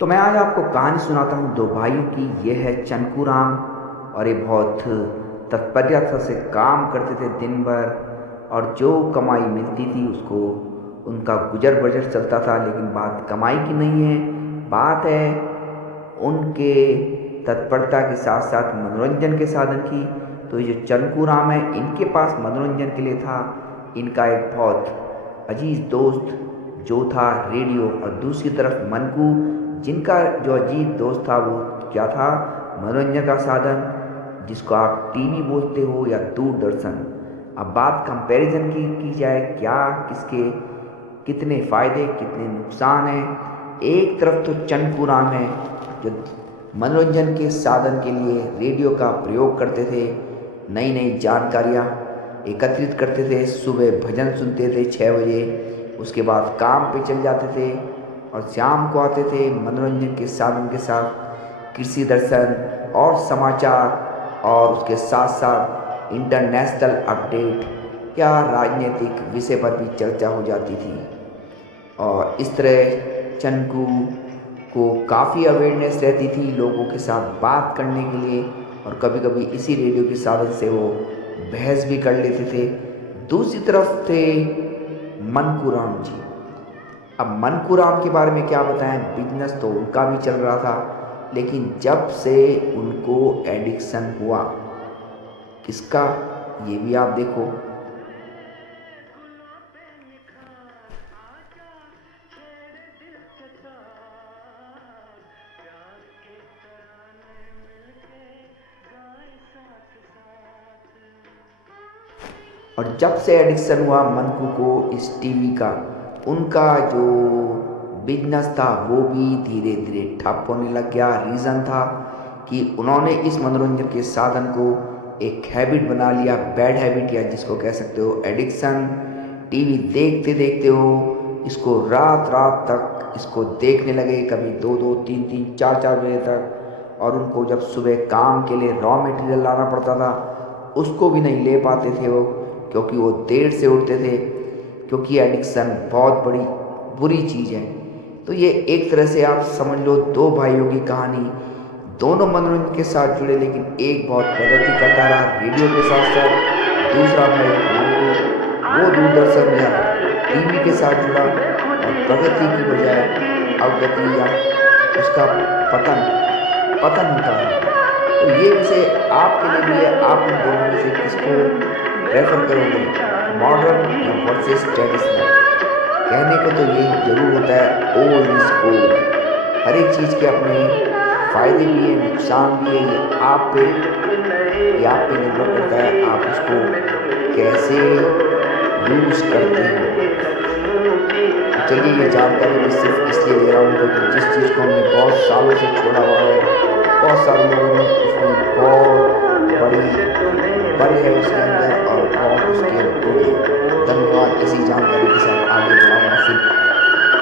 तो मैं आज आपको कहानी सुनाता हूँ दो भाइयों की। ये है चनकू राम। और ये बहुत तत्परता से काम करते थे दिन भर, और जो कमाई मिलती थी उसको उनका गुजर बजर चलता था। लेकिन बात कमाई की नहीं है, बात है उनके तत्परता के साथ साथ मनोरंजन के साधन की। तो ये जो चनकू राम है, इनके पास मनोरंजन के लिए था इनका एक बहुत अजीज दोस्त जो था रेडियो, और दूसरी तरफ मनकू जिनका जो अजीब दोस्त था वो क्या था, मनोरंजन का साधन जिसको आप टीवी बोलते हो या दूरदर्शन। अब बात कंपैरिजन की जाए, क्या किसके कितने फ़ायदे कितने नुकसान हैं। एक तरफ तो चंदू राम है जो मनोरंजन के साधन के लिए रेडियो का प्रयोग करते थे, नई नई जानकारियाँ एकत्रित करते थे, सुबह भजन सुनते थे 6 बजे, उसके बाद काम पे चल जाते थे और शाम को आते थे मनोरंजन के साधन के साथ कृषि दर्शन और समाचार, और उसके साथ साथ इंटरनेशनल अपडेट या राजनीतिक विषय पर भी चर्चा हो जाती थी। और इस तरह चंकू को काफ़ी अवेयरनेस रहती थी लोगों के साथ बात करने के लिए, और कभी कभी इसी रेडियो के साधन से वो बहस भी कर लेते थे। दूसरी तरफ थे मनकू राम जी। अब मनकू राम के बारे में क्या बताएं, बिजनेस तो उनका भी चल रहा था, लेकिन जब से उनको एडिक्शन हुआ, किसका, ये भी आप देखो। और जब से एडिक्शन हुआ मनकू को इस टीवी का, उनका जो बिजनेस था वो भी धीरे धीरे ठप होने लग गया। रीज़न था कि उन्होंने इस मनोरंजन के साधन को एक हैबिट बना लिया, बैड हैबिट या जिसको कह सकते हो एडिक्शन। टीवी देखते देखते हो इसको रात रात तक इसको देखने लगे, कभी 2-2, 3-3, 4-4 बजे तक। और उनको जब सुबह काम के लिए रॉ मटेरियल लाना पड़ता था उसको भी नहीं ले पाते थे वो, क्योंकि वो देर से उठते थे, क्योंकि एडिक्शन बहुत बड़ी बुरी चीज़ है। तो ये एक तरह से आप समझ लो दो भाइयों की कहानी, दोनों मनोरंजन के साथ जुड़े, लेकिन एक बहुत प्रगति करता रहा रेडियो के साथ साथ, दूसरा भाई मंटू वो दूरदर्शन या टीवी के साथ जुड़ा और प्रगति की बजाय अवगति या उसका पतन पतन होता रहा। तो ये विषय आपके लिए भी है, आप इन दोनों में से किसको प्रेफर करोगे, मॉडर्न या वर्सेस ट्रेडिशनल। कहने को तो ये जरूर होता है ओल्ड इज गोल्ड। हर एक चीज़ के अपने फायदे भी हैं, नुकसान भी है, ये आप पे निर्भर करता है, आप उसको कैसे यूज करते हो। तो चलिए, ये जानकारी मैं सिर्फ इसलिए दे रहा हूँ क्योंकि जिस चीज़ को हमने बहुत सालों से छोड़ा हुआ है, बहुत सारे लोगों ने उसमें बहुत बड़ी बल है उसके अंदर और बहुत उसके गुण हैं। धन्यवाद। इसी जानकारी के साथ आगे बढ़ाऊंगा फिर